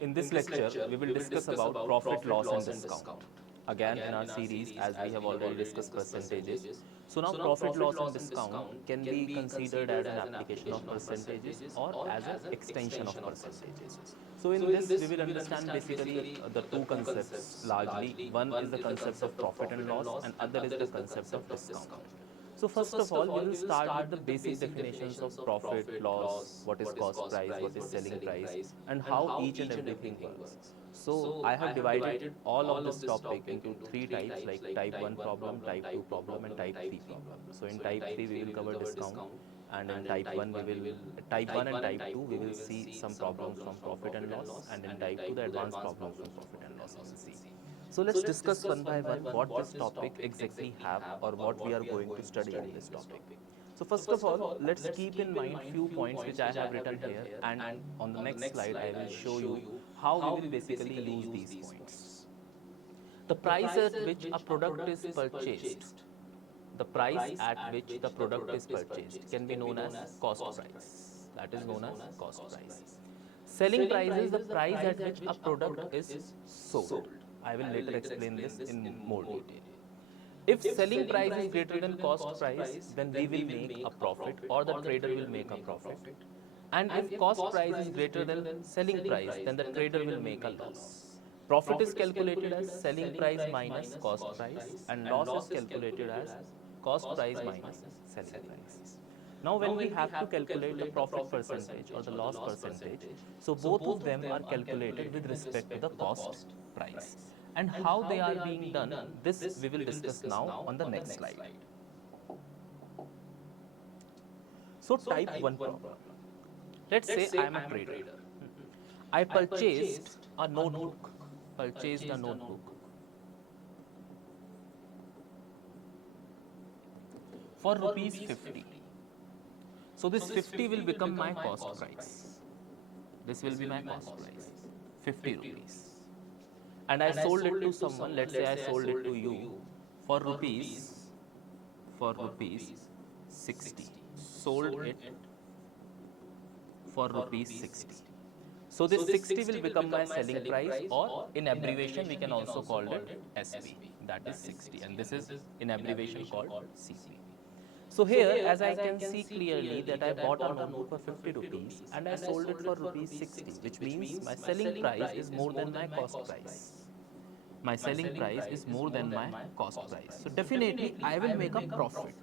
In this lecture, we will discuss about profit, loss and discount. Again, in our series, as we have already discussed percentages. So now profit, loss and discount can be considered as an application of percentages or as an extension of percentages. So in this, we will understand basically the two concepts largely. One is the concept of profit and loss and other is the concept of discount. So first of all, we will start with the basic definitions of profit, loss, what is cost price, what is selling price, and how each and everything works. So I have divided all of this topic into three types like type 1 problem, type 2 problem, and type 3 problem. So in type 3 we will cover discount, and in type 1 we will type 1 and type 2 we will see some problems from profit and loss, and in type 2 the advanced problems from profit and loss we will see. So let's discuss one by one what this topic exactly have or what we are going to study in this topic. So first of all, let's keep in mind few points which I have written here, and on the next slide I will show you how we will basically use these points. The price at which a product is purchased, the price at which the product is purchased can be known as cost price. That is known as cost price. Selling price is the price at which a product is sold. I will later explain this in more detail. If selling price is greater than cost price, then we will make a profit or the trader will make a profit. And if cost price is greater than selling price, then the trader will make a loss. Profit is calculated as selling price minus cost price, and loss is calculated as cost price minus selling price. Now, when we have to calculate the profit percentage or the loss percentage, so both of them are calculated with respect to the cost price. And how they are being done, this we will discuss now on the next slide. So, type 1 problem. Let's say I am a trader. I purchased a notebook, purchased a notebook for rupees 50. So this 50 will become my cost price. This will be my cost price, 50 rupees. And I sold it to someone, let's say I sold it to you for rupees 60. Sold it for rupees 60. So this 60 will become my selling price, or in abbreviation we can also call it SP, that is 60, and this is in abbreviation called CP. So here, as I can see clearly that I bought a notebook for 50 rupees and I sold it for rupees 60, which means my selling price is more than my cost price. My selling price is more than my cost price. So definitely I will make a profit.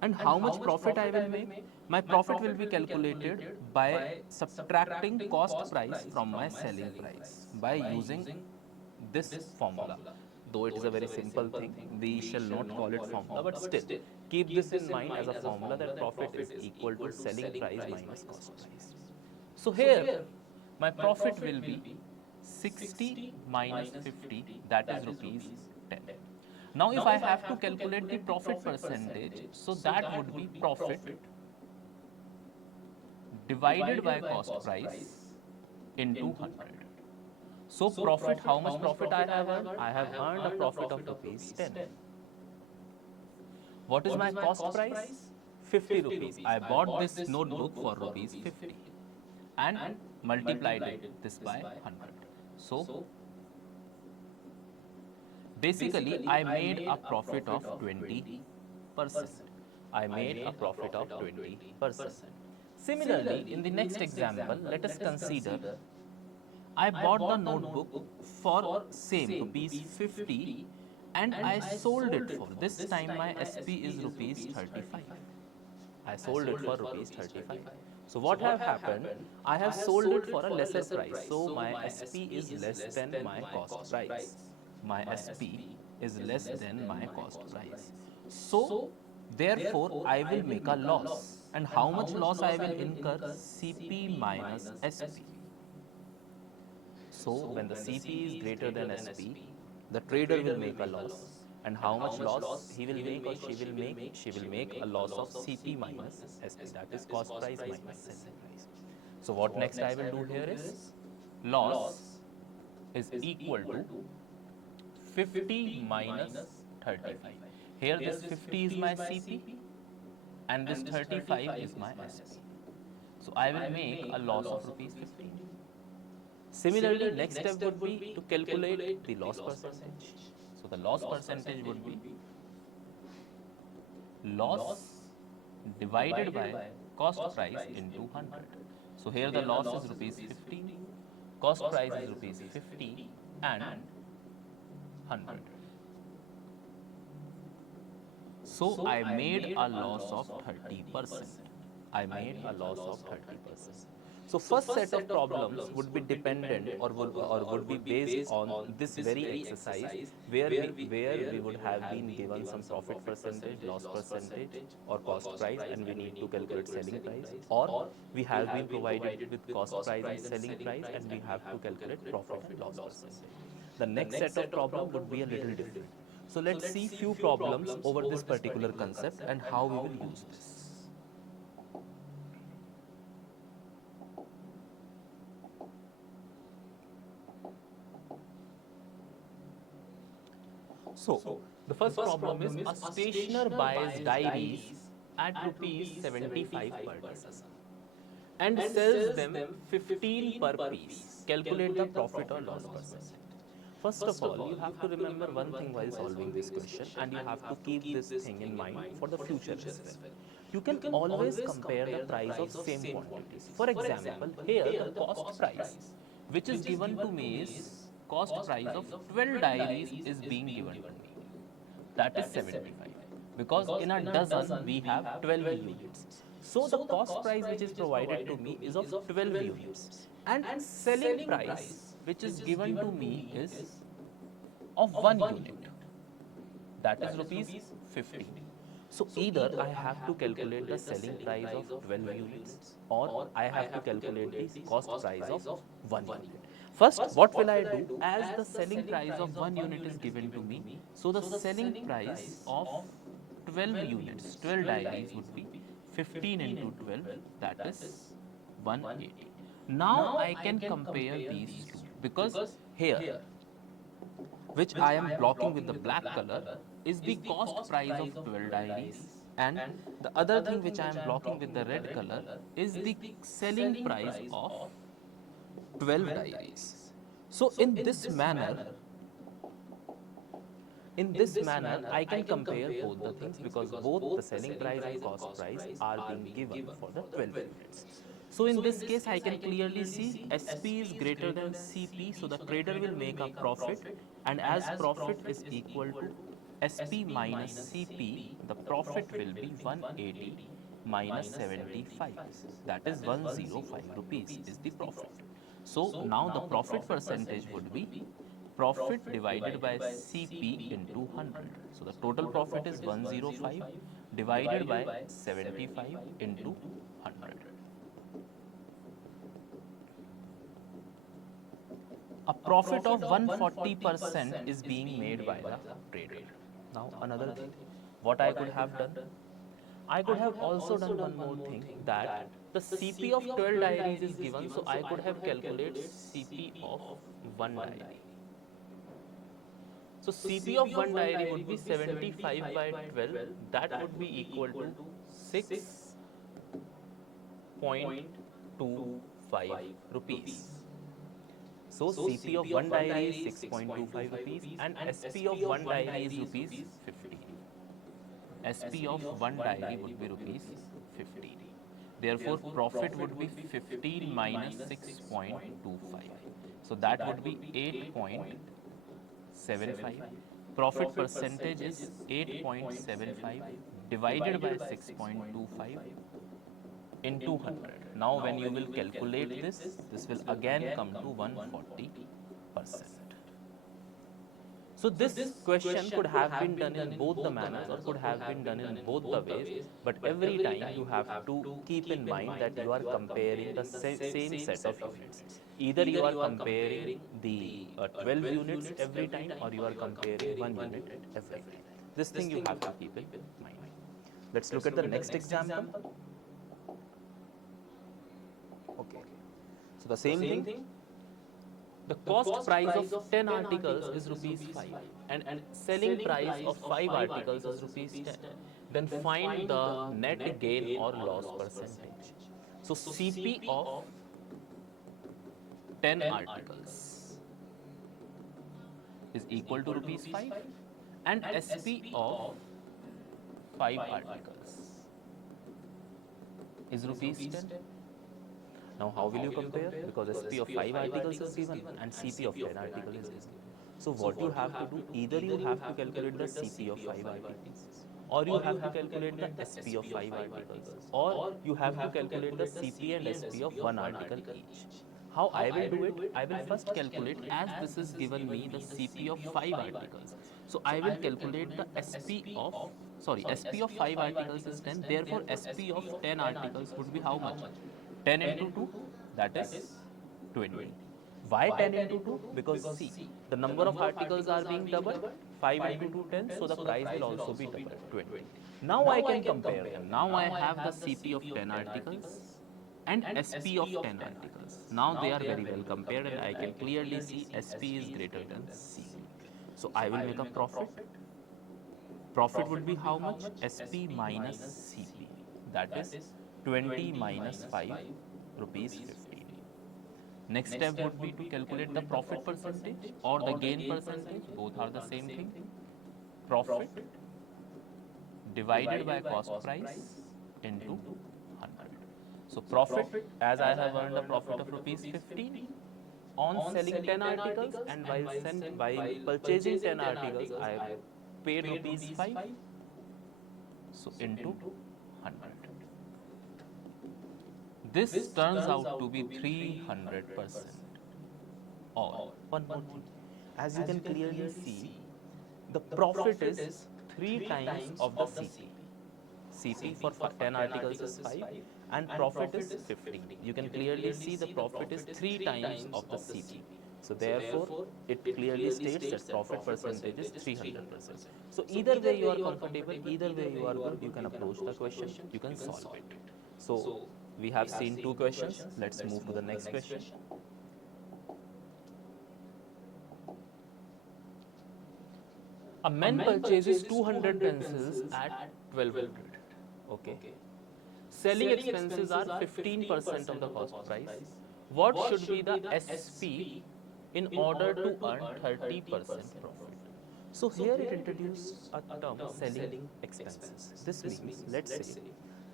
And how much profit I will make? My profit will be calculated by subtracting cost price from my selling price by using this formula. Though it is a very simple thing, we shall not call it formula, but still keep this in mind as a formula that profit is equal to selling price minus cost price. So here my profit will be 60 minus 50, that is rupees 10. Now if I have to calculate the profit percentage, so that would be profit divided by cost price into 100. So profit, how much profit I have earned? I have earned a profit of rupees 10. What is my cost price? 50 rupees. I bought this notebook for rupees 50 and multiplied this by 100. So basically I made a profit of 20%. I made a profit of 20%. Similarly, in the next example, let us consider I bought the notebook for same rupees 50 and I sold it for, this time my SP is rupees 35. I sold it for rupees 35. So what have happened? I have sold it for a lesser price. So my SP is less than my cost price. My SP is less than my cost price. So therefore I will make a loss. And how much loss I will incur? CP minus SP. So when the CP is greater than SP, the trader will make a loss. And how much loss he will make or she will make? She will make a loss of CP minus SP, that is cost price minus selling price. So what next I will do here is loss is equal to 50 minus 35. Here this 50 is my CP and this 35 is my SP. So I will make a loss of rupees 15. Similarly, next step would be to calculate the loss percentage. So the loss percentage would be loss divided by cost price into 100. So here the loss is rupees 15, cost price is rupees 50 and 100. So I made a loss of 30%. I made a loss of 30%. So first set of problems would be dependent or would be based on this very exercise where we would have been given some profit percentage, loss percentage or cost price, and we need to calculate selling price, or we have been provided with cost price and selling price and we have to calculate profit and loss percentage. The next set of problem would be a little different. So let's see few problems over this particular concept and how we will use this. So, the first problem is a stationer buys diaries at rupees 75 per dozen and sells them 15 per piece. Calculate the profit or loss percentage. First of all, you have to remember one thing while solving this question, and you have to keep this thing in mind for the future as well. You can always compare the price of same quantities. For example, here the cost price which is given to me is cost price of 12 diaries is being given to me. That is 75, because in a dozen we have 12 units. So the cost price which is provided to me is of 12 units, and selling price which is given to me is of 1 unit, that is rupees 50. So either I have to calculate the selling price of 12 units or I have to calculate the cost price of 1 unit. First, what will I do? As the selling price of 1 unit is given to me, so the selling price of 12 units, 12 diaries would be 15 into 12, that is 180. Now I can compare these two, because here which I am blocking with the black color is the cost price of 12 diaries, and the other thing which I am blocking with the red color is the selling price of 12 diaries. So in this manner I can compare both the things, because both the selling price and cost price are being given for the 12 units. So in this case I can clearly see SP is greater than CP, so the trader will make a profit, and as profit is equal to SP minus CP, the profit will be 180 minus 75, that is 105 rupees is the profit. So now the profit percentage would be profit divided by CP into 100. So the total profit is 105 divided by 75 into 100. A profit of 140% is being made by the trader. Now another thing, what I could have done, I could have also done one more thing, that the CP of 12 diaries is given, so I could have calculated CP of 1 diary. So CP of 1 diary would be 75 by 12, that would be equal to 6.25 rupees. So CP of 1 diary is 6.25 rupees and SP of 1 diary is rupees 15. SP of 1 diary would be rupees 15. Therefore, profit would be 15 minus 6.25. So that would be 8.75. Profit percentage is 8.75 divided by 6.25 into 100. Now when you will calculate this will again come to 140%. So this question could have been done in both the manners or could have been done in both the ways, but every time you have to keep in mind that you are comparing the same set of units. Either you are comparing the 12 units every time, or you are comparing 1 unit every time. This thing you have to keep in mind. Let's look at the next example. Okay. So the same thing. The cost price of 10 articles is rupees 5 and selling price of 5 articles is rupees 10. Then find the net gain or loss percentage. So CP of 10 articles is equal to rupees 5 and SP of 5 articles is rupees 10. Now how will you compare? Because SP of 5 articles is given and CP of 10 articles is given. So what you have to do, either you have to calculate the CP of 5 articles, or you have to calculate the SP of 5 articles, or you have to calculate the CP and SP of 1 article each. How I will do it? I will first calculate, as this is given me the CP of 5 articles. So I will calculate the SP of, SP of 5 articles is 10. Therefore, SP of 10 articles would be how much? 10 into 2, that is 20. Why 10 into 2? Because see, the number of articles are being doubled. 5 into 2, 10. So the price will also be doubled, 20. Now I can compare them. Now I have the CP of 10 articles and SP of 10 articles. Now they are very well compared and I can clearly see SP is greater than CP. So I will make a profit. Profit would be how much? SP minus CP. That is 20 minus 5 rupees 15. Next step would be to calculate the profit percentage or the gain percentage. Both are the same thing. Profit divided by cost price into 100. So profit, as I have earned a profit of rupees 15 on selling 10 articles, and while purchasing 10 articles, I have paid rupees 5. So into 100. This turns out to be 300%. Or one more thing, as you can clearly see, the profit is 3 times of the CP. CP for 10 articles is 5 and profit is 15. You can clearly see the profit is 3 times of the CP. So therefore, it clearly states that profit percentage is 300%. So either way you are comfortable, either way you are good, you can approach the question, you can solve it. So we have seen 2 questions. Let's move to the next question. A man purchases 200 pencils at 1200. Okay. Selling expenses are 15% of the cost price. What should be the SP in order to earn 30% profit? So here it introduces a term, selling expenses. This means, let's say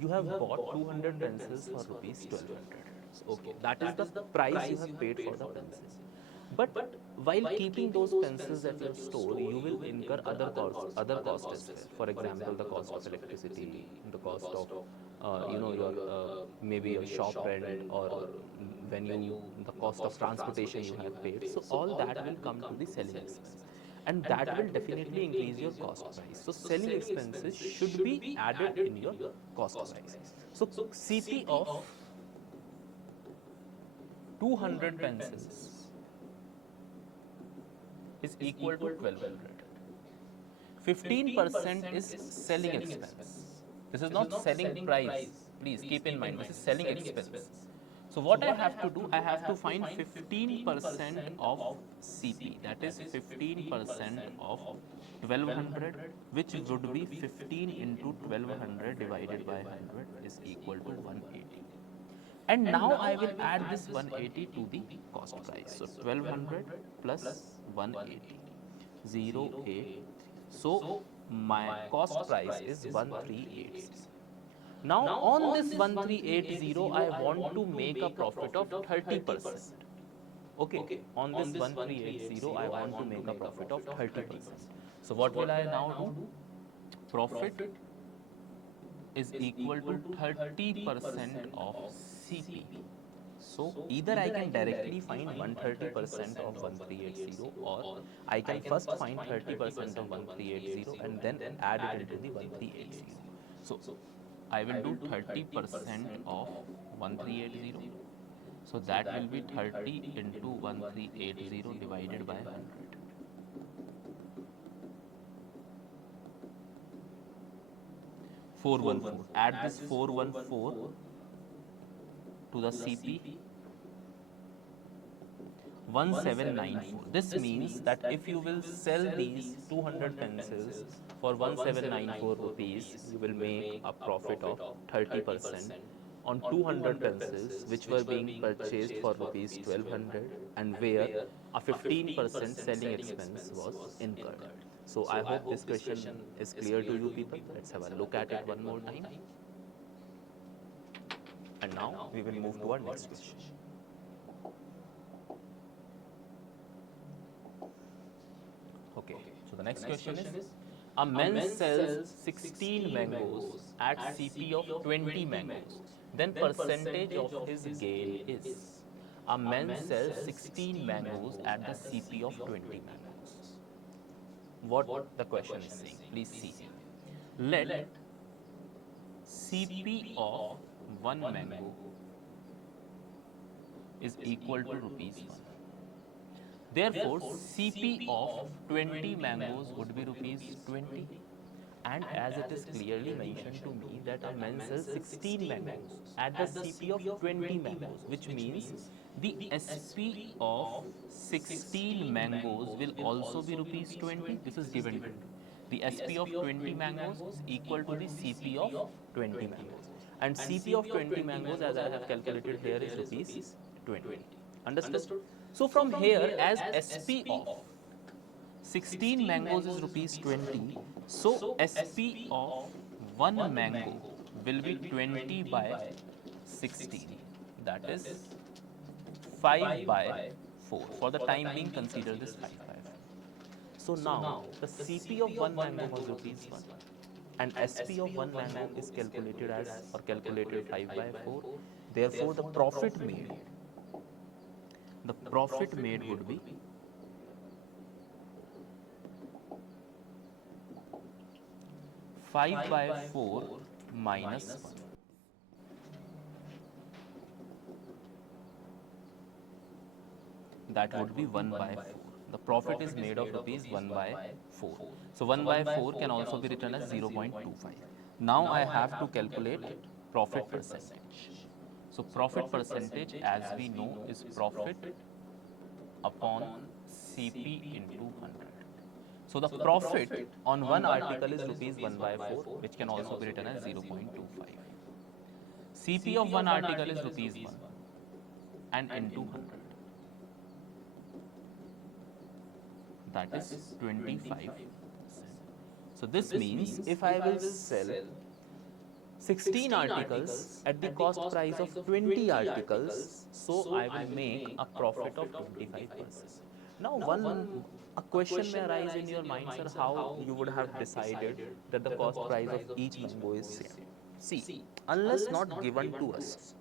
you have bought 200 pencils for rupees 1200. Okay, that is the price you have paid for the pencils. But while keeping those pencils at your store, you will incur other costs as well. For example, the cost of electricity, the cost of your maybe your shop rent, or when you the cost of transportation you have paid. So all that will come to the selling expense, and that will definitely increase your cost price. So selling expenses should be added in your cost price. So CP of 200 pencils is equal to 1200. 15% is selling expense. This is not selling price. Please keep in mind, this is selling expense. So what I have to do, I have to find 15% of CP. That is 15% of 1200, which would be 15 into 1200 divided by 100 is equal to 180. And now I will add this 180 to the cost price. So 1200 plus 180, 083. So my cost price is 1380. Now on this 1380, I want to make a profit of 30%. Okay, on this 1380, I want to make a profit of 30%. So what will I now do? Profit is equal to 30% of CP. So either I can directly find 130% of 1380, or I can first find 30% of 1380 and then add it into the 1380. So I will do 30% of 1380. So that will be 30 into 1380 divided by 100. 414. Add this 414 to the CP. 1794. This means that if you will sell these 200 pencils for 1794 rupees, you will make a profit of 30%. on 200 pencils which were being purchased for rupees 1200 and where a 15% selling expense was incurred. So I hope this question is clear to you people. Let's have a look at it one more time. And now we will move to our next question. Okay, so the next question is, a man sells 16 mangoes at CP of 20 mangoes. Then percentage of his gain is. A man sells 16 mangoes at the CP of 20 mangoes. What the question is saying, please see. Let CP of one mango is equal to rupees 1. Therefore, CP of 20 mangoes would be rupees 20. And as it is clearly mentioned to me that a man sells 16 mangoes at the CP of 20 mangoes, which means the SP of 16 mangoes will also be rupees 20. This is given to me. The SP of 20 mangoes is equal to the CP of 20 mangoes. And CP of 20 mangoes, as I have calculated here, is rupees 20. Understood? So from here, as SP of 16 mangoes is rupees 20. So SP of one mango will be 20 by 16. That is 5 by 4. For the time being, consider this 5 by 4. So now the CP of one mango was rupees 1 and SP of one mango is calculated as, or calculated 5 by 4. Therefore, the profit made would be 5 by 4 minus 1. That would be 1 by 4. The profit is made of rupees 1 by 4. So 1 by 4 can also be written as 0.25. Now I have to calculate profit percentage. So profit percentage, as we know, is profit upon CP into 100. So the profit on one article is rupees 1 by 4, which can also be written as 0.25. CP of one article is rupees 1 and into 100. That is 25%. So this means if I will sell 16 articles at the cost price of 20 articles, so I will make a profit of 25%. Now a question may arise in your mind, sir, how you would have decided that the cost price of each mango is same. See, unless not given to us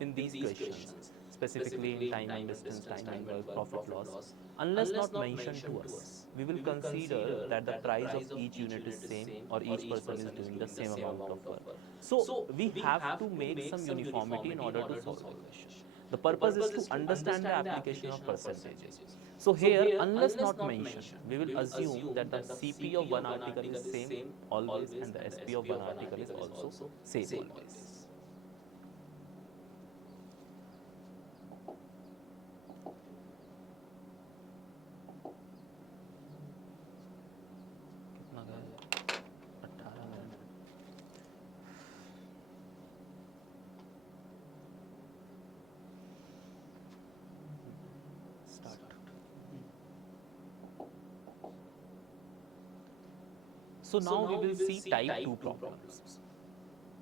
in these questions, specifically in time and distance, time and work, profit loss, unless not mentioned to us, we will consider that the price of each unit is same or each person is doing the same amount of work. So we have to make some uniformity in order to solve the question. The purpose is to understand the application of percentages. So here, unless not mentioned, we will assume that the CP of one article is same always and the SP of one article is also same always. So now we will see type 2 problems.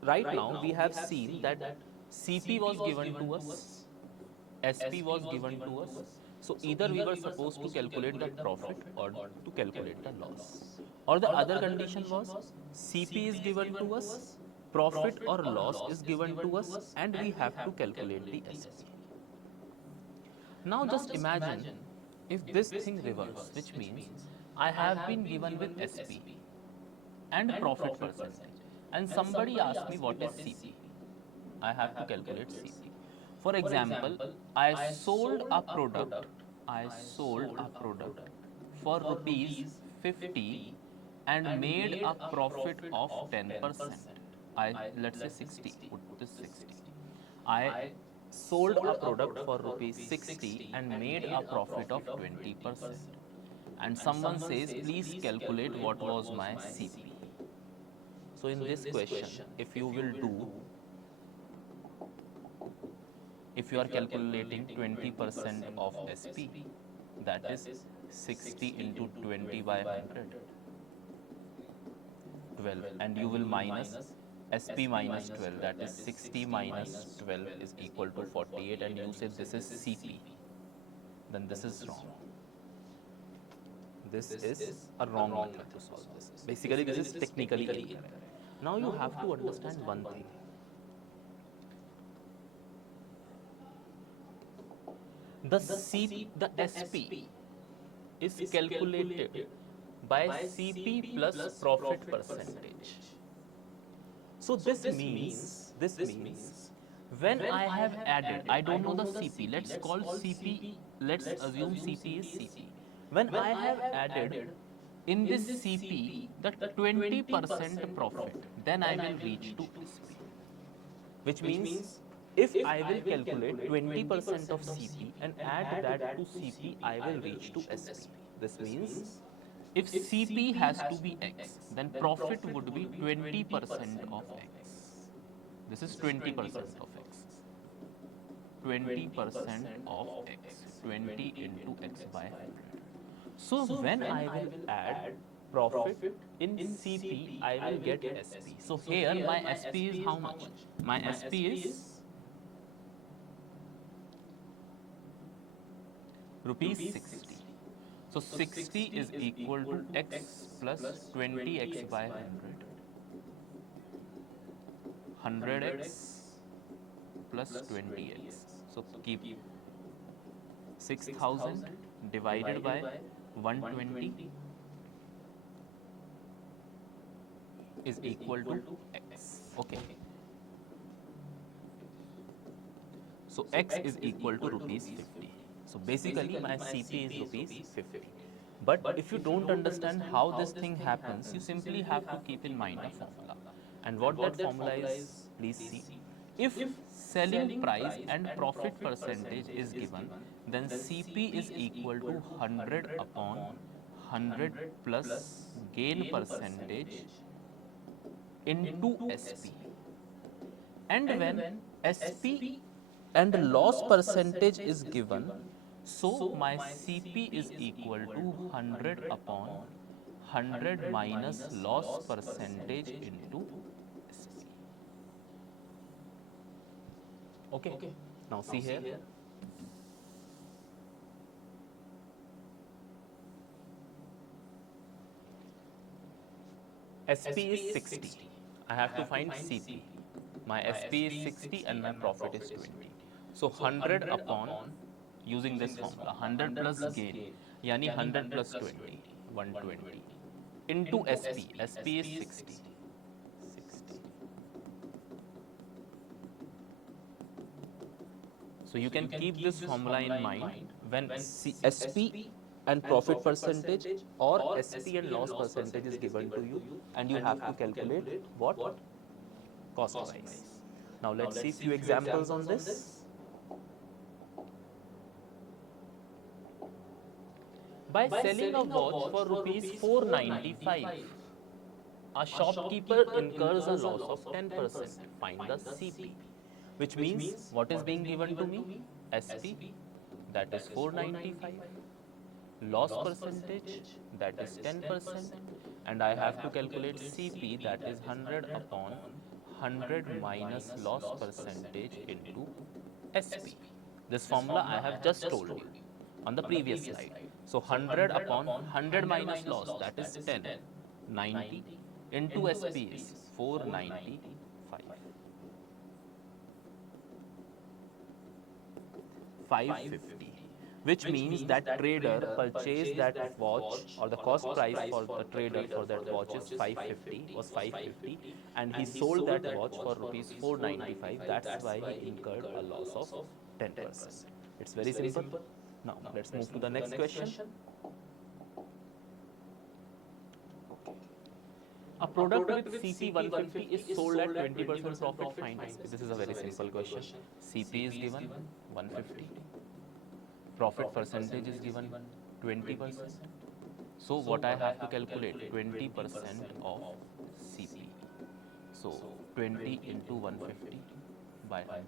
Right now we have seen that CP was given to us, SP was given to us. So either we were supposed to calculate the profit or to calculate the loss. Or the other condition was CP is given to us, profit or loss is given to us, and we have to calculate the SP. Now just imagine if this thing reverse, which means I have been given with SP and profit percentage, and somebody asks me what is CP. I have to calculate CP. For example, I sold a product for rupees 50 and made a profit of 10%. Let's say 60. Put this 60. I sold a product for rupees 60 and made a profit of 20%. And someone says, please calculate what was my CP. So in this question, if you will do If you are calculating 20% of SP, that is 60 into 20 by 100, 12, and you will minus SP minus 12, that is 60 minus 12 is equal to 48, and you say this is CP, then this is wrong. This is a wrong method to solve this. Basically, this is technically incorrect. Now you have to understand one thing. The SP is calculated by CP plus profit percentage. So this means when I have added, I don't know the CP, let's call CP, let's assume CP is CP. When I have added in this CP the 20% profit, then I will reach to SP. Which means if I will calculate 20% of CP and add that to CP, I will reach to SP. This means if CP has to be X, then profit would be 20% of X. This is 20% of X. 20% of X. 20 into X by 100. So when I will add profit in CP, I will get SP. So here my SP is how much? My SP is rupees 60. So 60 is equal to X plus 20X by 100. 100X plus 20X. So keep 6000 divided by 120 is equal to X. Okay. So X is equal to rupees 50. So basically my CP is rupees 50. But if you don't understand how this thing happens, you simply have to keep in mind a formula. And what that formula is, please see. If selling price and profit percentage is given, then CP is equal to 100 upon 100 plus gain percentage into SP. And when SP and loss percentage is given, so my CP is equal to 100 upon 100 minus loss percentage into SP. Okay, now see here. SP is 60. I have to find CP. My SP is 60 and my profit is 20. So 100 upon, using this formula, 100 plus gain, yani 100 plus 20, 120, into SP. SP is 60. 60. So you can keep this formula in mind when SP and profit percentage or SP and loss percentage is given to you, and you have to calculate what? Cost price. Now let's see few examples on this. By selling a watch for rupees 495, a shopkeeper incurs a loss of 10%. Find the CP. Which means what is being given to me? SP, that is 495. Loss percentage, that is 10%. And I have to calculate CP, that is 100 upon 100 minus loss percentage into SP. This formula I have just told you on the previous slide. So 100 upon 100 minus loss, that is 10, 90 into SP is 495. 550, which means that trader purchased that watch, or the cost price for the trader for that watch is 550, was 550, and he sold that watch for rupees 495. That's why he incurred a loss of 10%. It's very simple. Now let's move to the next question. A product with CP 150 is sold at 20% profit. Find SP. This is a very simple question. CP is given 150. Profit percentage is given 20%. So what I have to calculate? 20% of CP. So 20 into 150 by 100.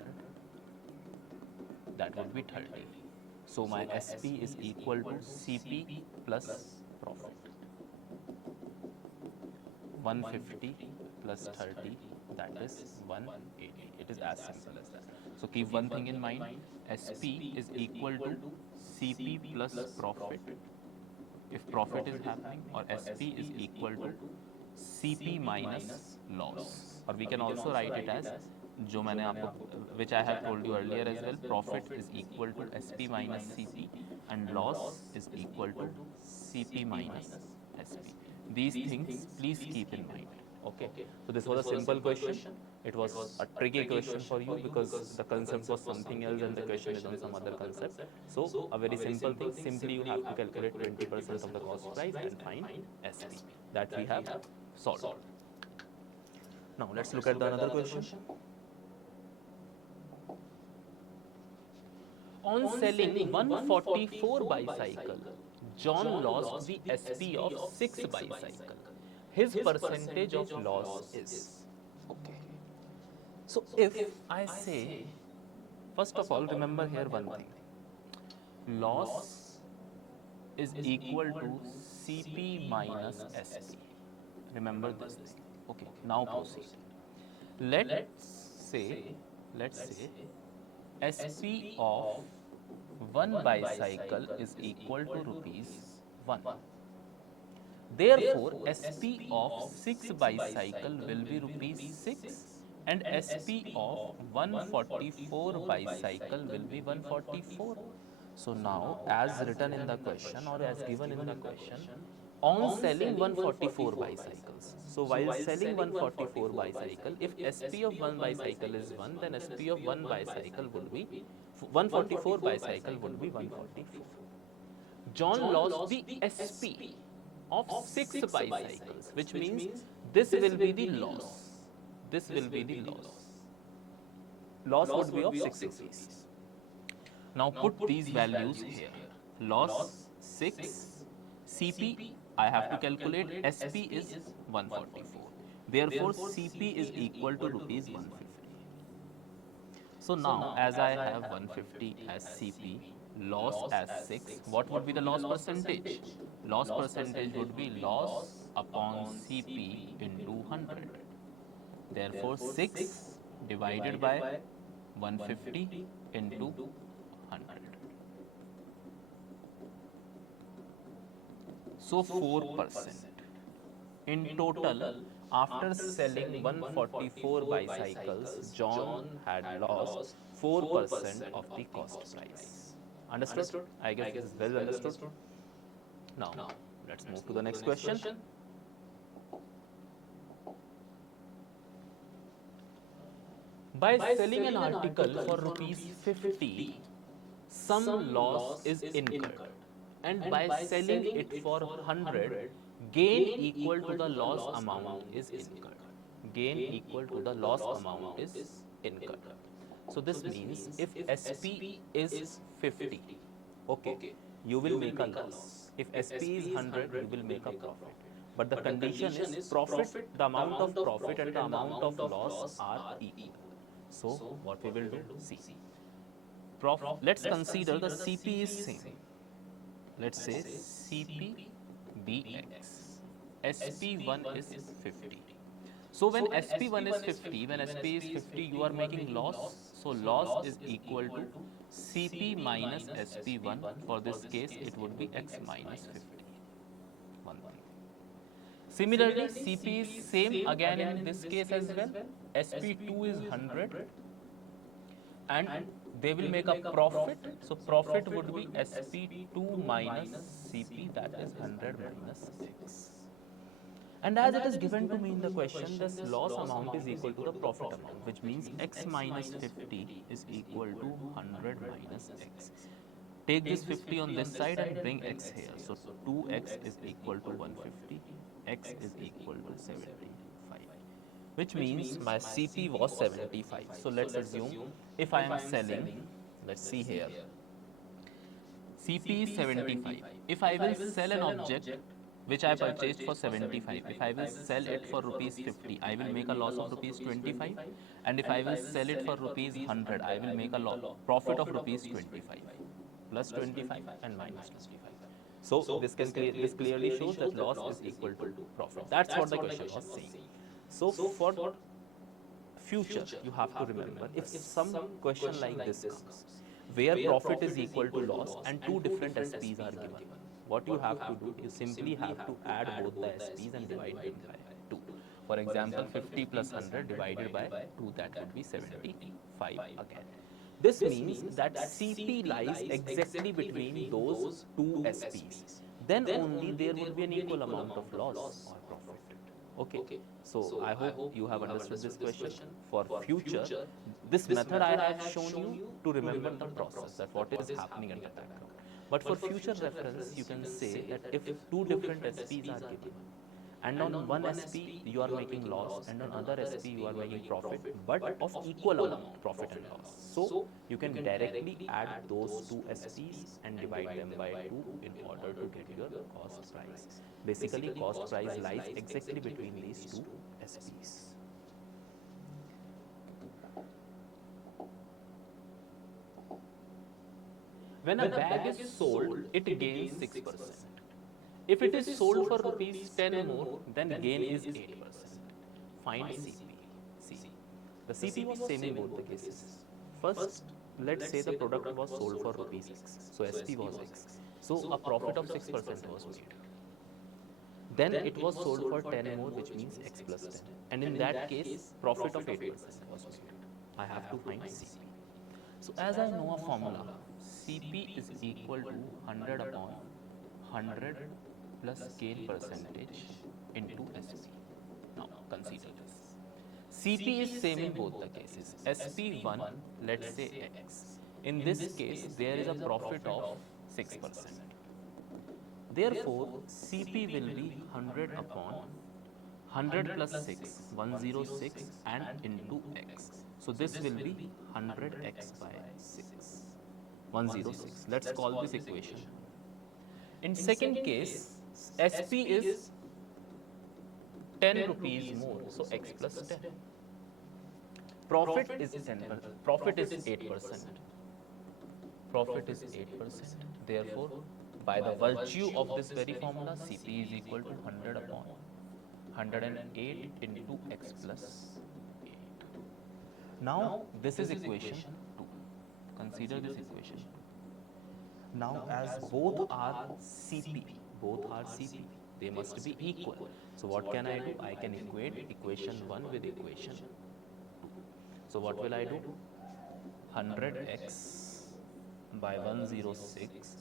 that would be 30. So my SP is equal to CP plus profit. 150 plus 30, that is 180. It is as simple as that. So keep one thing in mind, SP is equal to CP plus profit if profit is happening, or SP is equal to CP minus loss, or we can also write it as जो मैंने आपको which I have told you earlier as well, profit is equal to SP minus CP and loss is equal to CP minus SP. These things please keep in mind. Okay, so this was a simple question. It was a tricky question for you because the concept was something else and the question is on some other concept. So a very simple thing, simply you have to calculate 20% of the cost price and find SP. That we have solved. Now let's look at the another question. On selling 144 bicycle, John lost the SP of 6 bicycle. His percentage of loss is. Okay. So if I say, first of all, remember here one thing. Loss is equal to CP minus SP. Remember this thing. Okay, now proceed. Let's say SP of 1 bicycle is equal to rupees 1. Therefore, SP of 6 bicycle will be rupees 6 and SP of 144 bicycle will be 144. So now, as written in the question or as given in the question, on selling 144 bicycles. So while selling 144 bicycle, if SP of 1 bicycle is 1, then SP of 1 bicycle would be 144 bicycle would be 144. John lost the SP of 6 bicycles, which means this will be the loss. This will be the loss. Loss would be of 6 rupees. Now put these values here. Loss 6, CP I have to calculate, SP is 144. Therefore, CP is equal to rupees 150. So now as I have 150 as CP, loss as 6, what would be the loss percentage? Loss percentage would be loss upon CP into 100. Therefore, 6 divided by 150 into 100. So 4%. In total, after selling 144 bicycles, John had lost 4% of the cost price. Understood? I guess this is well understood. Now, let's move to the next question. By selling an article for rupees 50, some loss is incurred, and by selling it for 100, gain equal to the loss amount is incurred. Gain equal to the loss amount is incurred. So this means if SP is 50, okay, you will make a loss. If SP is 100, you will make a profit. But the condition is profit, the amount of profit and the amount of loss are equal. So what we will do? See. Let's consider the CP is same. Let's say CP dx. SP1 is 50. So when SP1 is 50, when SP is 50, you are making loss. So loss is equal to CP minus SP1. For this case, it would be X minus 50. One thing. Similarly, CP is same again in this case as well. SP2 is 100 and they will make a profit. So profit would be SP2 minus CP, that is 100 minus X. And as it is given to me in the question, this loss amount is equal to the profit amount, which means X minus 50 is equal to 100 minus X. Take this 50 on this side and bring X here. So 2X is equal to 150, X is equal to 75, which means my CP was 75. So let's assume if I am selling, let's see here, CP is 75. If I will sell an object which I purchased for 75. If I will sell it for rupees 50, I will make a loss of rupees 25. And if I will sell it for rupees 100, I will make a profit of rupees 25 plus 25 and minus 25. So this clearly shows that loss is equal to profit. That's what the question was saying. So for future, you have to remember, if some question like this comes, where profit is equal to loss and two different SPs are given, what you have to do, you simply have to add both the SPs and divide them by 2. For example, 50 plus 100 divided by 2, that would be 75 again. This means that CP lies exactly between those two SPs. Then only there would be an equal amount of loss or profit. Okay, so I hope you have understood this question. For future, this method I have shown you to remember the process, that what is happening at the background. But for future reference, you can say that if two different SPs are given, and on one SP you are making loss and on other SP you are making profit, but of equal amount, profit and loss. So you can directly add those two SPs and divide them by 2 in order to get your cost price. Basically, cost price lies exactly between these two SPs. When a bag is sold, it gains 6%. If it is sold for rupees 10 more, then gain is 8%. Find CP. See, the CP was same in both the cases. First, let's say the product was sold for rupees X. So SP was X. So a profit of 6% was made. Then it was sold for 10 more, which means X plus 10. And in that case, profit of 8% was made. I have to find CP. So as I know a formula, CP is equal to 100 upon 100 plus gain percentage into SP. Now consider this. CP is same in both the cases. SP1, let's say X. In this case, there is a profit of 6%. Therefore, CP will be 100 upon 100 plus 6, 106, and into X. So this will be 100x by 6, 106. Let's call this equation 1. In second case, SP is 10 rupees more, so X plus 10. Profit is 10, profit is 8%. Profit is 8%. Therefore, by the virtue of this very formula, CP is equal to 100 upon 108 into X plus 8. Now, this is equation 2. Consider this equation 2. Now, as both are CP, they must be equal. So, what can I do? I can equate equation 1 with equation 2. So, what will I do? 100x by 106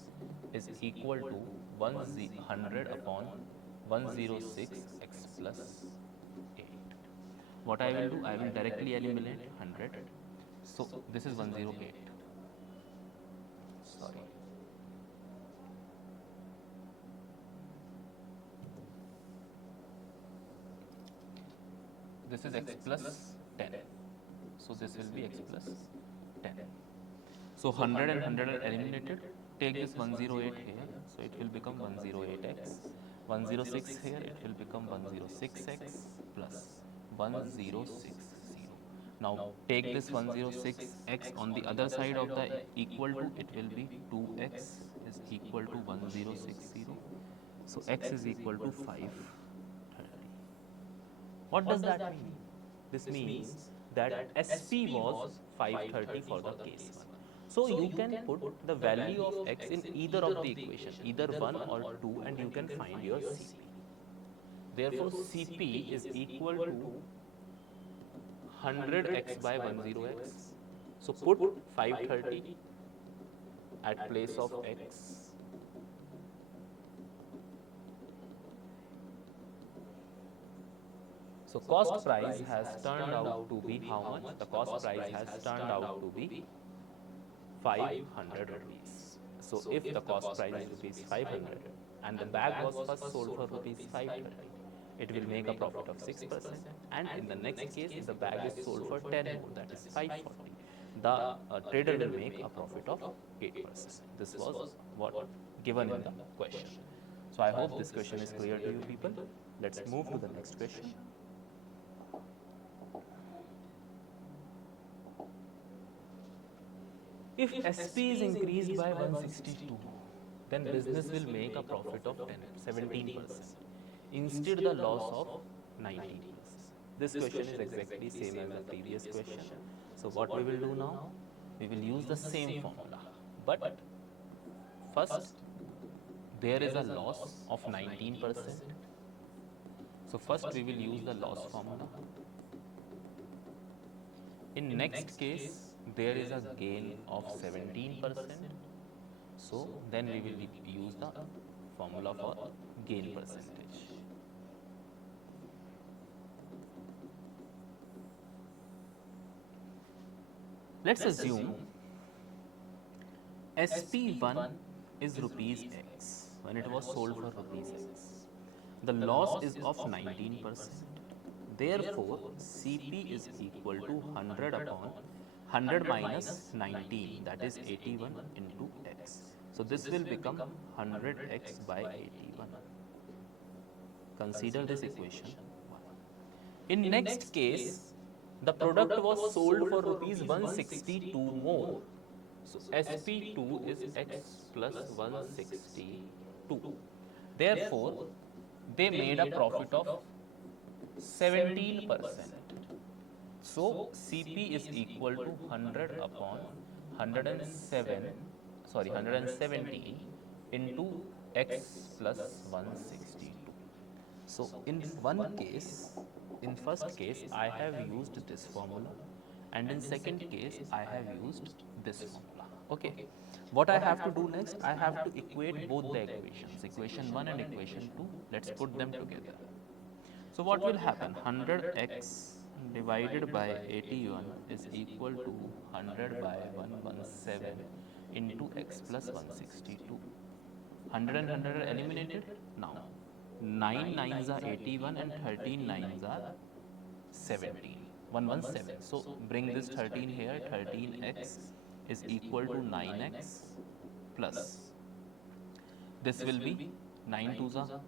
is equal to 100 upon 106 x plus 8. What I will do? I will directly eliminate 100. So, this is 108. Sorry. This is x plus 10. So, this will be x plus 10. So, 100 and 100 are eliminated. Take this 108 here. So, it will become 108x. 106 here, it will become 106x plus 1060. Now, take this 106x on the other side of the equal to, it will be 2x is equal to 1060. So, x is equal to 530. What does that mean? This means that SP was 530 for the case 1. So, you can put the value of x in either of the equation, either 1 or 2, and you can find your CP. Therefore, CP is equal to 100x by 10x. So, put 530 at place of x. So, cost price has turned out to be how much? The cost price has turned out to be 500 rupees. So, if the cost price is rupees 500 and the bag was first sold for rupees 530, it will make a profit of 6%. And in the next case, if the bag is sold for 10 more, that is 540, the trader will make a profit of 8%. This was what given in the question. So I hope this question is clear to you people. Let's move to the next question. If SP is increased by 162, then business will make a profit of 17%, instead the loss of 19%. This question is exactly same as the previous question. So what we will do now? We will use the same formula. But first, there is a loss of 19%. So first we will use the loss formula. In next case, there is a gain of 17%. So then we will use the formula for gain percentage. Let's assume SP1 is rupees X when it was sold for rupees X. The loss is of 19%. Therefore, CP is equal to 100 upon 100 minus 19, that is 81 into X. So this will become 100X by 81. Consider this equation. In next case, the product was sold for rupees 162 more. So SP2 is X plus 162. Therefore, they made a profit of 17%. So CP is equal to 100 upon 117 into X plus 162. So in first case I have used this formula, and in second case I have used this formula. Okay. What I have to do next? I have to equate both the equations, equation 1 and equation 2. Let's put them together. So what will happen? 100x divided by 81 is equal to 100 by 117 into x plus 162. 100 and 100 are eliminated. Now 9 nines are 81 and 13 nines are 17. 117. So bring this 13 here. 13x is equal to 9x plus. This will be 9 twos are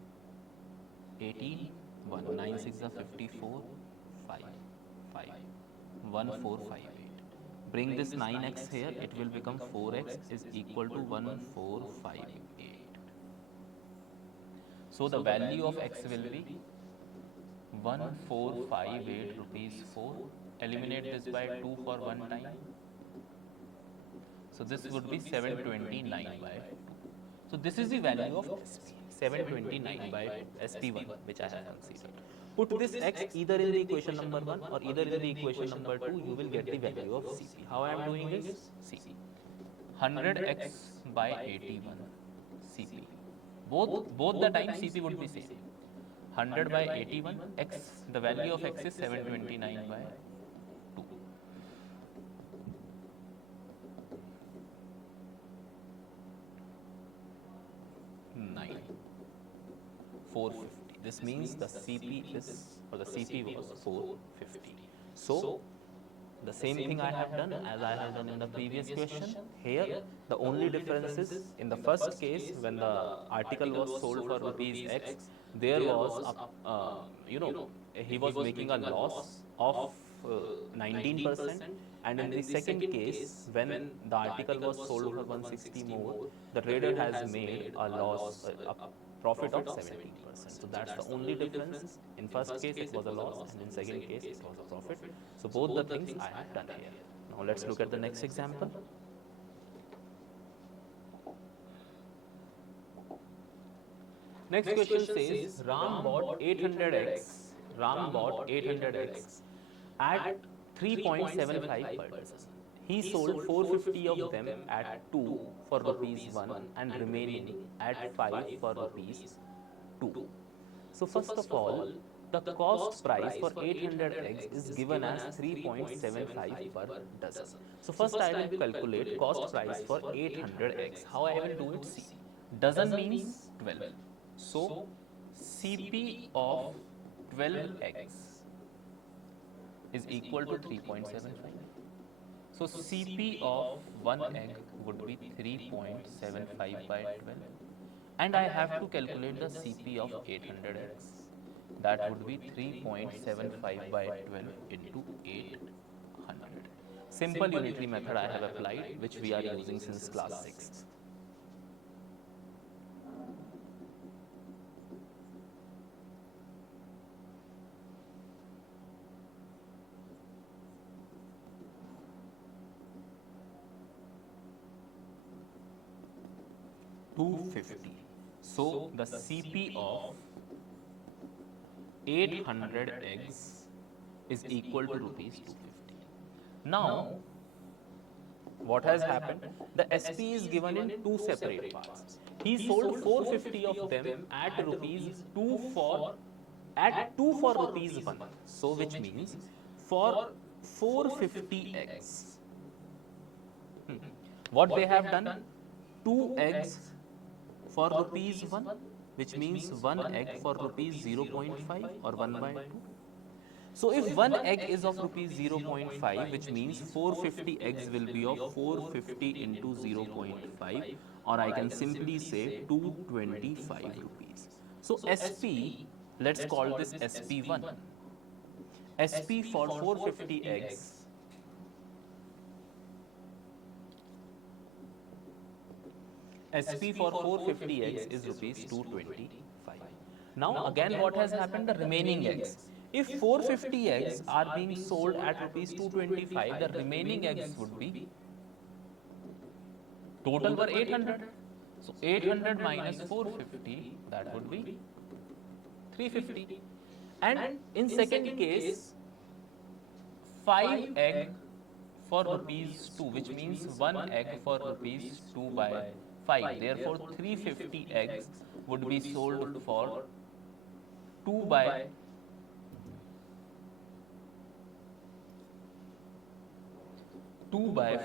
18. 1 9 6 are 54, 5 5 1 4 5 8. Bring this 9x here, it will become 4x is equal to 1458. So the value of x will be 1458 rupees 4. Eliminate this by 2 for one time. So this would be 729 by 2. So this is the value of SP, 729 by SP1, which I have considered. Put this x either in the equation number 1 or either in the equation number 2, you will get the value of CP. How I am doing is, see, 100x by 81 CP. Both the time CP would be same. 100 by 81 x, the value of x is 729 by 2. Nine. 450. This means the CP is, or the CP was 450. So the same thing I have done as I have done in the previous question. Here the only difference is, in the first case when the article was sold for rupees X, there was he was making a loss of 19%, and in the second case when the article was sold for 160 more, the trader has made a loss, a profit of 17%. So that's the only difference. In first case it was a loss, and in second case it was a profit. So both the things I have done here. Now let's look at the next example. Next question says Ram bought 800x at 3.75 per dozen. He sold 450 of them at 2 for rupees 1 and remaining at 5 for rupees 2. So first of all, the cost price for 800 eggs is given as 3.75 per dozen. So first I will calculate cost price for 800 eggs. How I will do it? See, dozen means 12. So CP of 12 eggs is equal to 3.75. So CP of one egg would be 3.75 by 12. and I have to calculate the CP of 800x. That would be 3.75 by 12 into 800. Simple unitary method I have applied, which we are using since class 6th. $250. So the CP of 800 eggs is equal to rupees 250. Now, what has happened? The SP is given in two separate parts. He sold 450 of them at rupees 2 for rupees 1. So which means for 450 eggs. What they have done? 2 eggs for rupees 1, which means 1 egg for rupees 0.5 or 1 by 2. So if 1 egg is of rupees 0.5, which means 450 eggs will be of 450 into 0.5, or I can simply say 225 rupees. So SP, let's call this SP1. SP for 450 eggs SP for 450x is rupees 225. Now again what has happened? The remaining eggs. If 450 eggs are being sold at rupees 225, the remaining eggs would be, total were 800. So 800 minus 450, that would be 350. And in second case, 5 egg for rupees 2, which means 1 egg for rupees 2 by 5. Therefore, 350 eggs would be sold for 2 by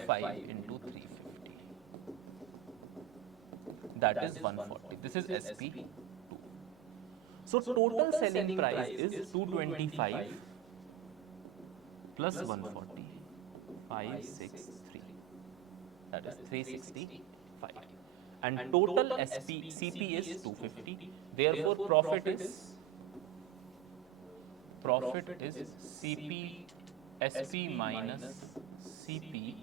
5 into 350. That is 140. This is SP2. So total selling price is 225 plus 140, 563. That is 365. And total CP is 250. Therefore, profit is CP SP minus CP.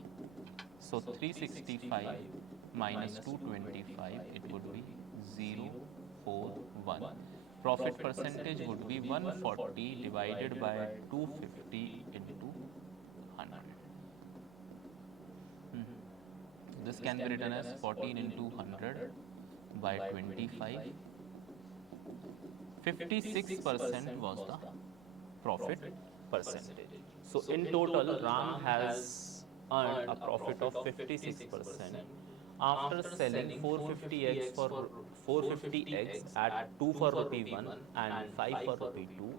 So 365 minus 225, it would be 041. Profit percentage would be 140 divided by 250 into 100. This can be written as 14 into 100 by 25. 56% was the profit percentage. So in total, Ram has earned a profit of 56% after selling 450 eggs for 450 eggs at 2 for rupee 1 and 5 for rupee 2,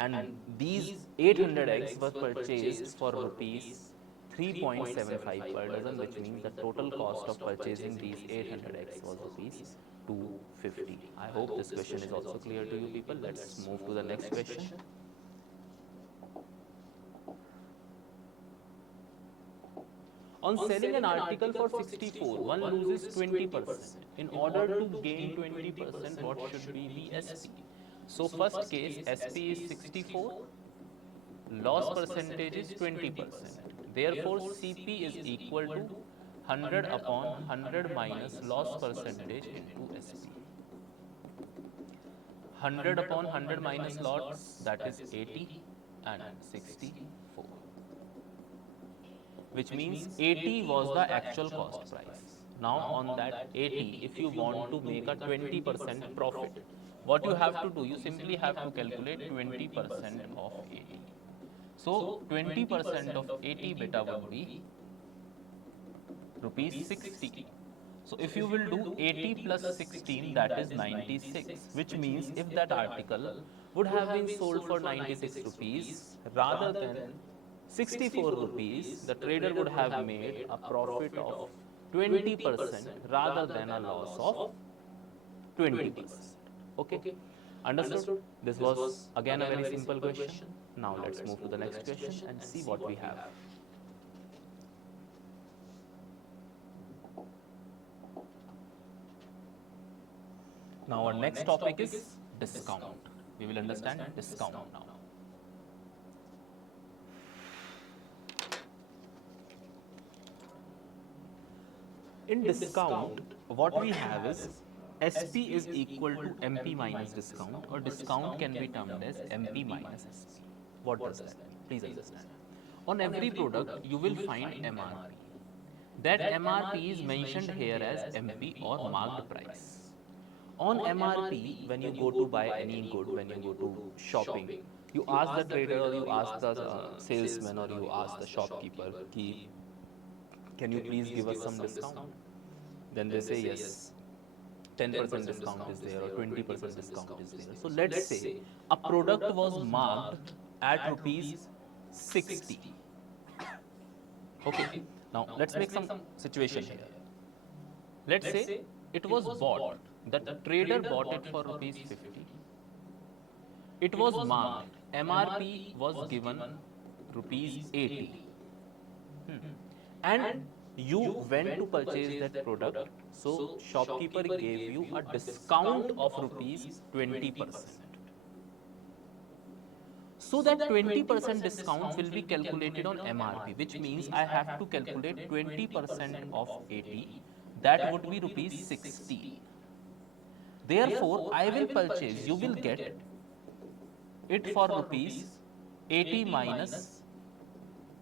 and these 800 eggs were purchased for rupees 3.75 per dozen, which means the total cost of purchasing these 800 eggs was rupees 250. I hope this question is also clear to you people. Let's move to the next question. On selling an article for 64, one loses 20%. In order to gain 20%, what should be the SP? So first case, SP is 64, loss percentage is 20%. Therefore, CP is equal to 100 upon 100 minus loss percentage into SP. 100 upon 100 minus loss, that is 80 and 64. Which means 80 was the actual cost price. Now on that 80, if you want to make a 20% profit, what you have to do, you simply have to calculate 20% of 80. So 20% of 80 beta would be rupees 60. So if you will do 80 plus 16, that is 96, which means if that article would have been sold for 96 rupees rather than 64 rupees, the trader would have made a profit of 20% rather than a loss of 20%. Okay, understood? This was again a very simple question. Now let's move to the next question and see what we have. Now our next topic is discount. We will understand discount now. In discount, what we have is SP is equal to MP minus discount, or discount can be termed as MP minus SP. What does that mean? Please understand. On every product, you will find MRP. That MRP is mentioned here as MP or marked price. On MRP, when you go to buy any good, when you go to shopping, you ask the trader or you ask the salesman or you ask the shopkeeper, can you please give us some discount? Then they say yes, 10% discount is there or 20% discount is there. So let's say a product was marked at rupees 60. Okay, now let's make some situation here. Let's say it was bought, the trader bought it for rupees 50. It was marked, MRP was given rupees 80. And you went to purchase that product, so shopkeeper gave you a discount of rupees 20%. So that 20% discount will be calculated on MRP, which means I have to calculate 20% of 80, that would be rupees 60. Therefore, I will purchase, you will get it for rupees 80 minus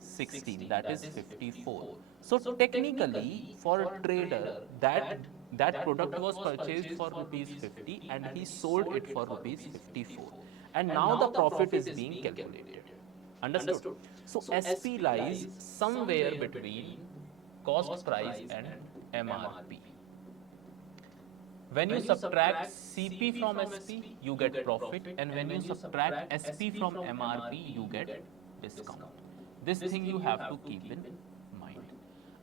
16, that is 54. So technically, for a trader, that product was purchased for rupees 50 and he sold it for rupees 54. And now the profit is being calculated. Understood? So SP lies somewhere between cost price and MRP. When you subtract CP from SP, you get profit, and when you subtract SP from MRP, you get discount. This thing you have to keep in mind.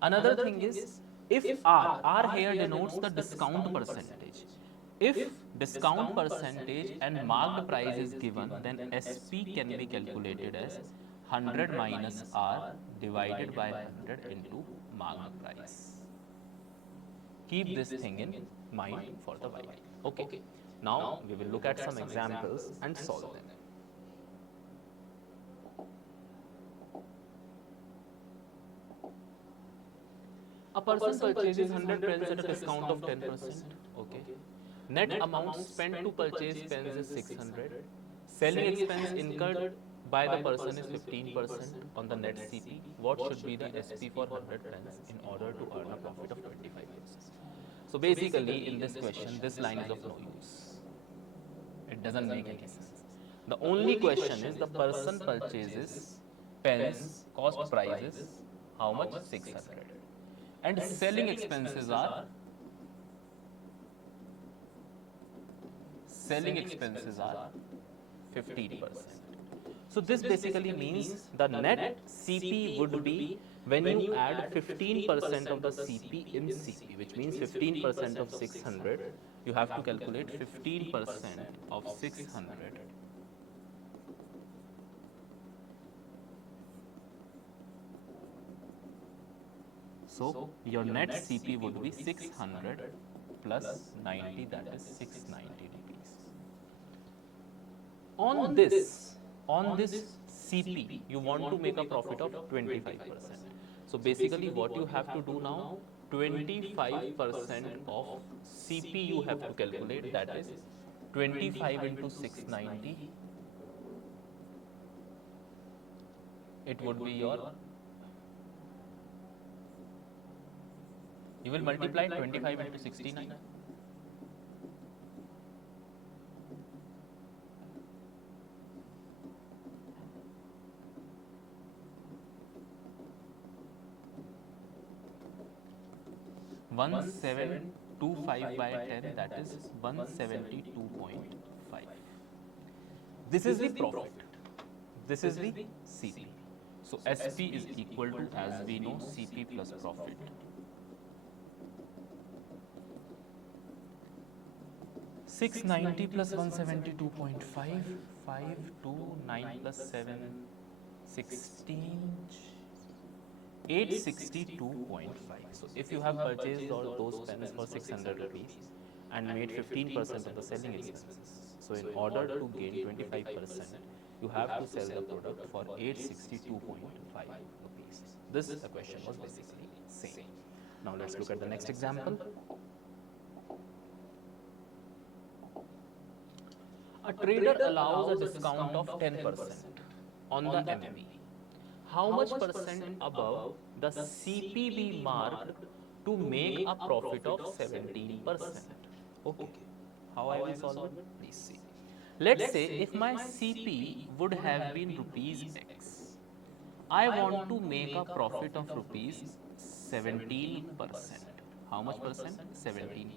Another thing is, if R here denotes the discount percentage. If discount percentage and marked price is given, then SP can be calculated as 100 minus R divided by 100 into marked price. Keep this thing in mind for the while. Okay. Now we will look at some examples and solve them. A person purchases 100 pens at a discount of 10%. Okay. Net amount spent to purchase pens is 600. Selling expense incurred by the person is 15% on the net CP. What should be the SP for 100 pens in order to earn a profit of 25%? So basically, in this question, this line is of no use. It doesn't make any sense. The only question is the person purchases pens, cost prices, how much? 600. And selling expenses are 15%. So this basically means the net CP would be when you add 15% of the CP in CP, which means 15% of 600, you have to calculate 15% of 600. So your net CP would be 600 plus 90, that is 690 rupees. On this CP, you want to make a profit of 25%. So basically what you have to do now, 25% of CP you have to calculate, that is 25 into 690. It would be your, you will multiply 25 into 69. One 725 by 10, that is 172.5. This is the profit. This is the CP. So SP is equal to, as we know, CP plus profit. $690 plus 172.5, 5 to 9 plus 7, 16, 862.5. So if you have purchased all those pens for 600 rupees and made 15% of the selling expenses. So in order to gain 25%, you have to sell the product for 862.5 rupees. This the question was basically saying. Now let's look at the next example. A trader allows a discount of 10% on the MP. How much percent above the CPB marked to make a profit of 17%? Okay, how I will solve it? Please see. Let's say if my CP would have been rupees X, I want to make a profit of rupees 17%. How much percent? 17%.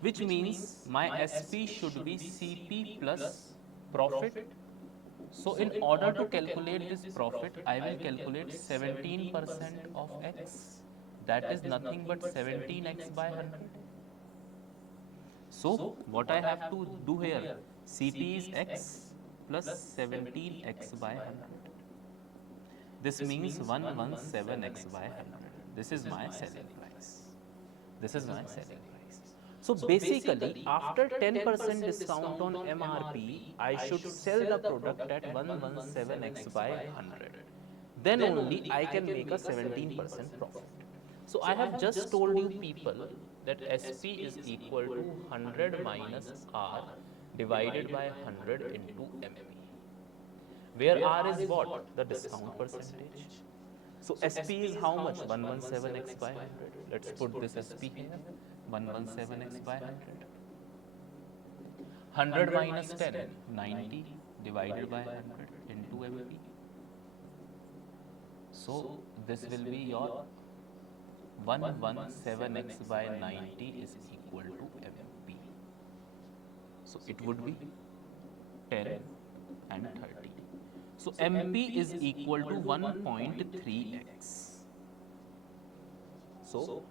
Which means my SP should be CP plus profit. So in order to calculate this profit, I will calculate 17% of X. That is nothing but 17x by 100. So what I have to do here? CP is X plus 17x by 100. This means 117x by 100. This is my selling price. This is my selling price. So basically, after 10% discount on MRP, I should sell the product at 117x by 100. Then only I can make a 17% profit. So I have just told you people that SP is equal to 100 minus R divided by 100 into MP. Where R is what? The discount percentage. So SP is how much? 117x by 100. Let's put this SP here. 117x by 100. 100 minus 10, 90 divided by 100 into MP. So this will be your 117x by 90 is equal to MP. So it would be 10 and 30. So MP is equal to 1.3x. So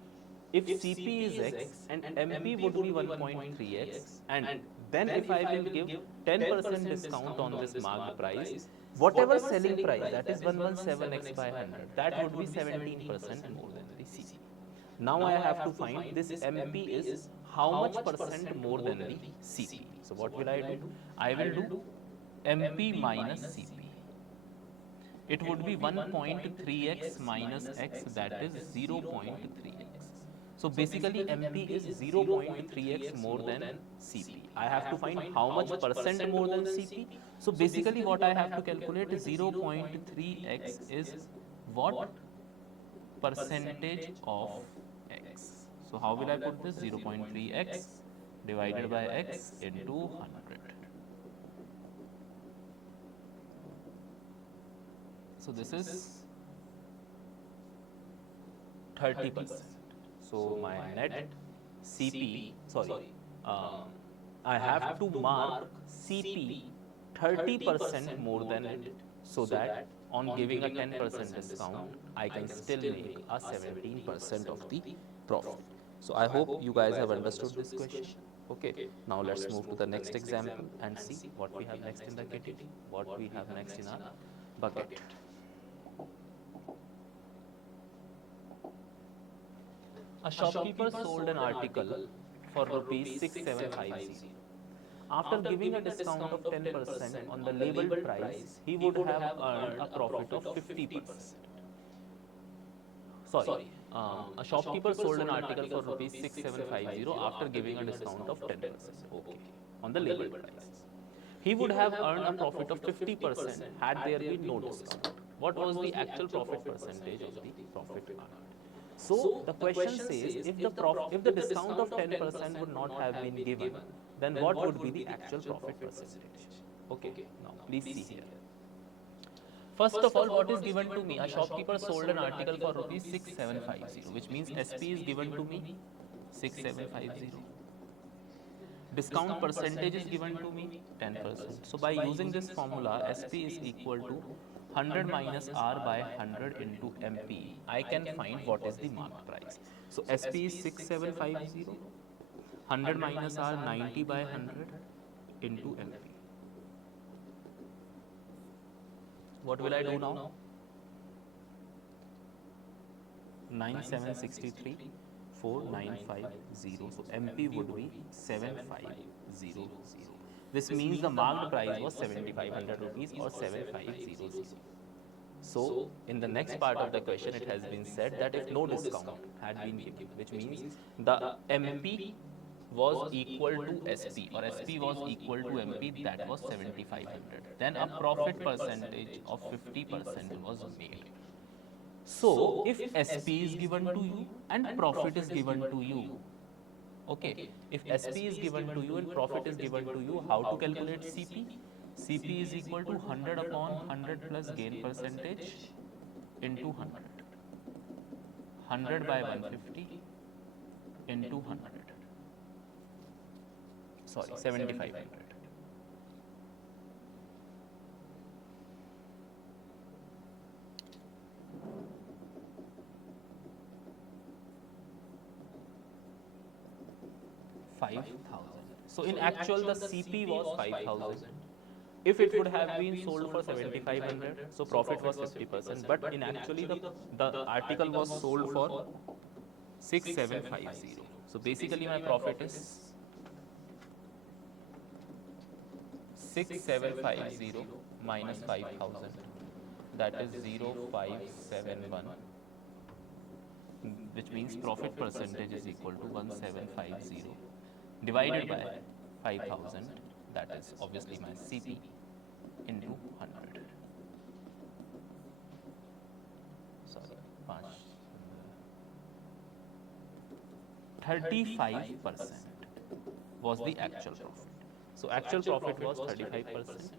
if CP is x and MP would be 1.3x, and then if I will give 10% discount on this marked price, whatever selling price, that is 117x by 100, that would be 17% more than the CP. Now I have to find this MP is how much percent more than the CP. So what will I do? I will do MP minus CP. It would be 1.3x minus x, that is 0.3x. So basically MP is 0.3x more than CP. I have to find how much percent more than CP. So basically what I have to calculate is 0.3x is what percentage of x. So how will I put this? 0.3x divided by x into 100. So this is 30%. So my net CP, sorry, I have to mark CP 30% more than it, so that on giving a 10% discount, I can still make a 17% of the profit. So I hope you guys have understood this question. Okay, now let's move to the next example and see what we have next in the kitty, what we have next in our bucket. A shopkeeper sold an article for rupees 6750. After giving a discount of 10% on the labeled price, he would have earned a profit of 50%. Sorry, a shopkeeper sold an article for rupees 6750 after giving a discount of 10%. Okay, on the labeled price. He would have earned a profit of 50% had there been no discount. What was the actual profit percentage of the profit earned? So the question says if the discount of 10% would not have been given, then what would be the actual profit percentage? Okay, now please see here. First of all, what is given to me? A shopkeeper sold an article for rupees 6750, which means SP is given to me 6750. Discount percentage is given to me 10%. So by using this formula, SP is equal to 100 minus R by 100 into MP, I can find what is the marked price. So SP is 6750, 100 minus R 90 by 100 into MP. What will I do now? 9763, 4950. So MP would be 7500. This means the marked price was 7500 rupees or 7500. So in the next part of the question, it has been said that if no discount had been given, which means the MP was equal to SP or SP was equal to MP, that was 7500. Then a profit percentage of 50% was made. So if SP is given to you and profit is given to you, okay, if SP is given to you and profit is given to you, how to calculate CP? CP is equal to 100 upon 100 plus gain percentage into 100. 100 by 150 into 100. Sorry, 7500. So in actual the CP was 5000. If it would have been sold for 7500, so profit was 50%, but in actually the article was sold for 6750. So basically my profit is 6750 minus 5000, that is 0571, which means profit percentage is equal to 1750 divided by 5000, that is obviously my CP, into 100. Sorry, 35% was the actual profit. So actual profit was 35%.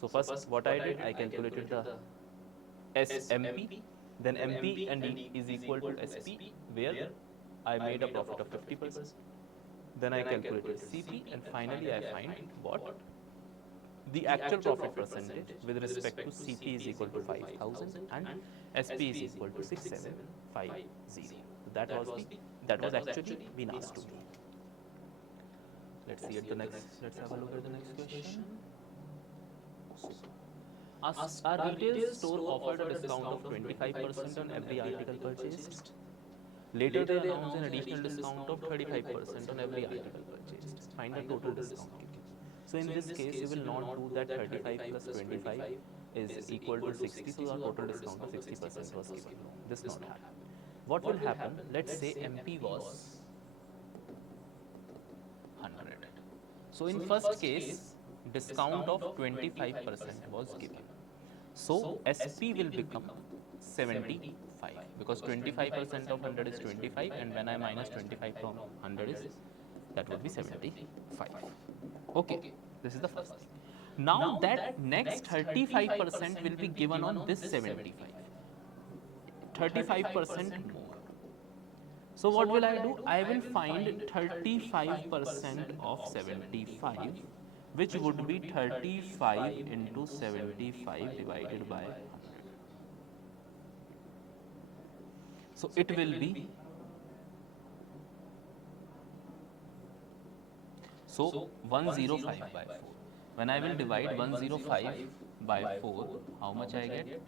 So first what I did, I calculated the SMP, then MP and E is equal to SP, where I made a profit of 50%. Then I calculated CP, and finally I find what? The actual profit percentage with respect to CP is equal to 5000 and SP is equal to 6750. That was actually been asked to me. Let's have a look at the next question. Our retail store offered a discount of 25% on every article purchased. Later they announced an additional discount of 35% on every article purchased. Find the total discount. So in this case, you will not do that 35 plus 25 is equal to 60, so our total discount of 60% was given. This not happen. What will happen? Let's say MP was 100. So in first case, discount of 25% was given. So SP will become 75 because 25% of 100 is 25, and when I minus 25 from 100 is, that would be 75. Okay, this is the first thing. Now that next 35% will be given on this 75. 35% more. So what will I do? I will find 35% of 75, which would be 35 into 75 divided by 100. So it will be, so 105 by 4. When I will divide 105 by 4, how much I get?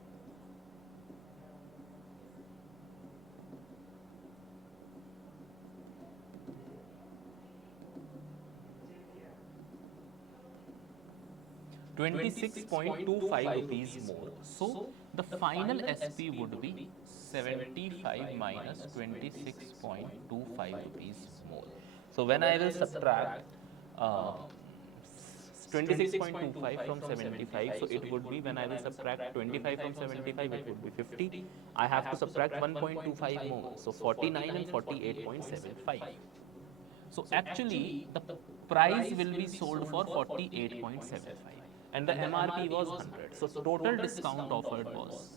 26.25 rupees more. So the final SP would be 75 minus 26.25 rupees more. So when I will subtract 26.25 from 75, so it would be, when I will subtract 25 from 75, it would be 50. I have to subtract 1.25 more, so 49 and 48.75. So actually the price will be sold for 48.75 and the MRP was 100. So total discount offered was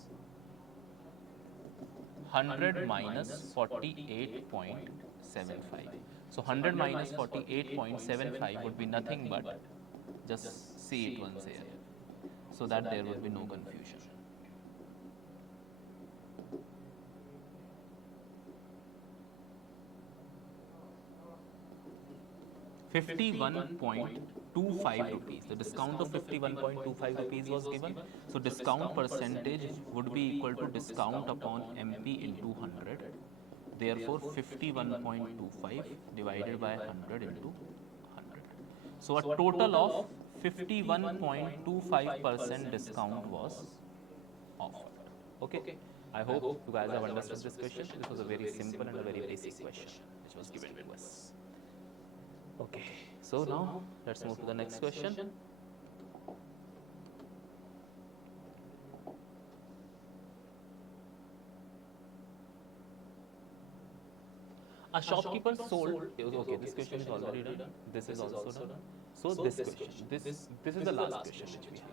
100 minus 48.75. So 100 minus 48.75 would be nothing but, just see it once here, so that there would be no confusion. 51.25 rupees. The discount of 51.25 rupees was given. So discount percentage would be equal to discount upon MP into 100. Therefore, 51.25 divided by 100 into 100. So, a total of 51.25% discount was offered. Okay. I hope you guys have understood this question. This was a very simple and a very basic question which was given to us. Okay. So, now let's move to the next question. A shopkeeper sold. Okay, this question is already done. This is also done. So this question, this is the last question which we have.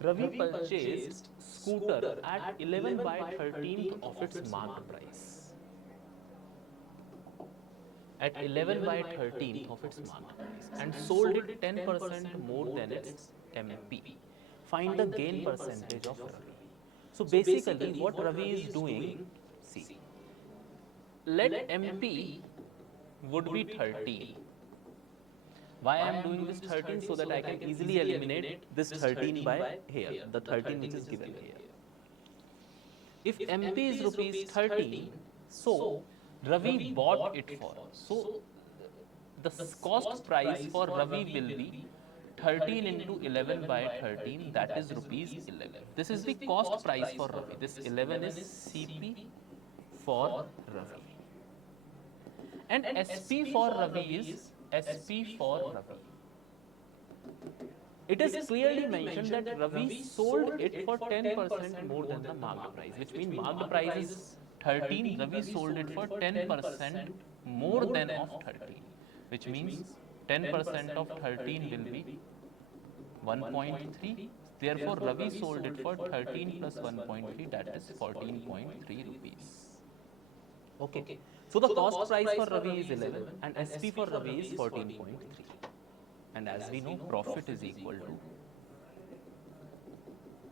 Ravi purchased scooter at 11 by 13th of its marked price. At 11 by 13th of its marked price and sold it 10% more than its MP. Find the gain percentage of Ravi. So basically, what Ravi is doing, see, let MP would be 13. Why I am doing this 13? So that I can easily eliminate this 13 by here, the 13 which is given here. If MP is rupees 13, so Ravi bought it for. So the cost price for Ravi will be 13 into 11 by 13, that is rupees 11. This is the cost price for Ravi. This 11 is CP for Ravi. And SP for Ravi is SP for Ravi. It is clearly mentioned that Ravi sold it for 10% more than the marked price, which means marked price is 13, Ravi sold it for 10% more than of 13, which means 10% of 13 will be 1.3. Therefore, Ravi sold it for 13 plus 1.3, that is 14.3 rupees. Okay. So the cost price for Ravi is 11 and SP for Ravi is 14.3. And as we know, profit is equal to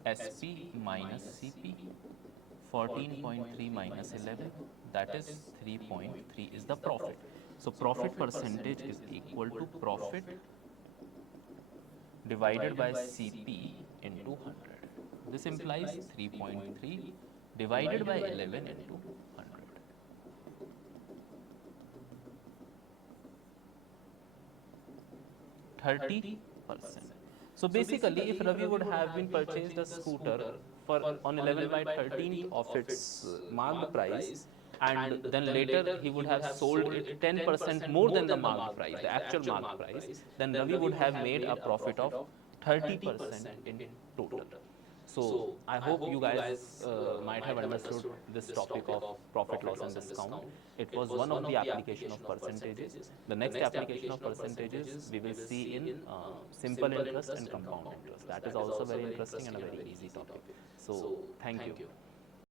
SP minus CP. 14.3 minus 11, that is 3.3 is the profit. So profit percentage is equal to profit divided by CP into 100. This implies 3.3 divided by 11 into 100. 30%. So basically, if Ravi would have been purchased a scooter for on 11 by 13th of its marked price, and then later he would have sold it 10% more than the marked price, the actual marked price, then Ravi would have made a profit of 30% in total. So I hope you guys might have understood this topic of profit, loss and discount. It was one of the application of percentages. The next application of percentages we will see in simple interest and compound interest. That is also very interesting and a very easy topic. So thank you.